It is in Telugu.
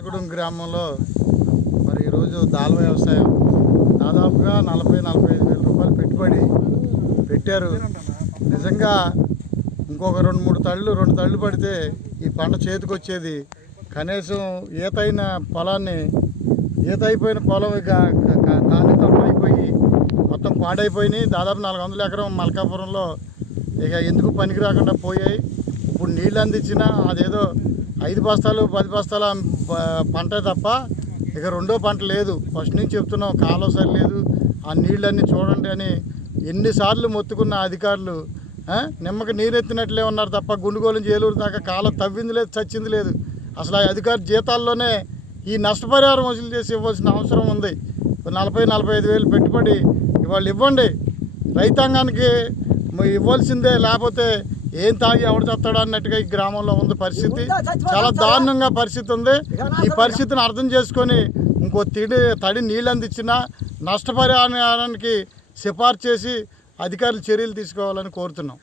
పాలగూడెం గ్రామంలో మరి ఈరోజు దాల్వ వ్యవసాయం. దాదాపుగా నలభై నలభై ఐదు వేల రూపాయలు పెట్టుబడి పెట్టారు. నిజంగా ఇంకొక రెండు మూడు తళ్ళు రెండు తళ్ళు పడితే ఈ పంట చేతికొచ్చేది. కనీసం ఈతైన పొలాన్ని ఈత అయిపోయిన పొలం ఇక తప్పైపోయి మొత్తం పాడైపోయినాయి. దాదాపు నాలుగు వందల ఎకరం మల్కాపురంలో ఇక ఎందుకు పనికి రాకుండా పోయాయి? ఇప్పుడు నీళ్ళు అందించినా అదేదో ఐదు బస్తాలు పది బస్తాల పంట పంటే తప్ప ఇక రెండో పంట లేదు. ఫస్ట్ నుంచి చెప్తున్నాం కాలం సరిలేదు ఆ నీళ్ళన్నీ చూడండి అని ఎన్నిసార్లు మొత్తుకున్న అధికారులు నిమ్మకి నీరెత్తినట్లే ఉన్నారు తప్ప గుండుగోలు నుంచి ఏలూరు దాకా కాలం తవ్వింది లేదు చచ్చింది లేదు. అసలు ఆ అధికారి జీతాల్లోనే ఈ నష్టపరిహారం వసూలు చేసి ఇవ్వాల్సిన అవసరం ఉంది. నలభై నలభై ఐదు వేలు పెట్టుబడి ఇవాళ ఇవ్వండి. రైతాంగానికి ఇవ్వాల్సిందే లేకపోతే ఏం తాగి ఎవడు చేస్తాడు అన్నట్టుగా ఈ గ్రామంలో ఉంది పరిస్థితి. చాలా దారుణంగా పరిస్థితి ఉంది. ఈ పరిస్థితిని అర్థం చేసుకొని ఇంకో తిడి తడి నీళ్ళు అందించినా నష్టపరిహారానికి సిఫార్సు చేసి అధికారులు చర్యలు తీసుకోవాలని కోరుతున్నాం.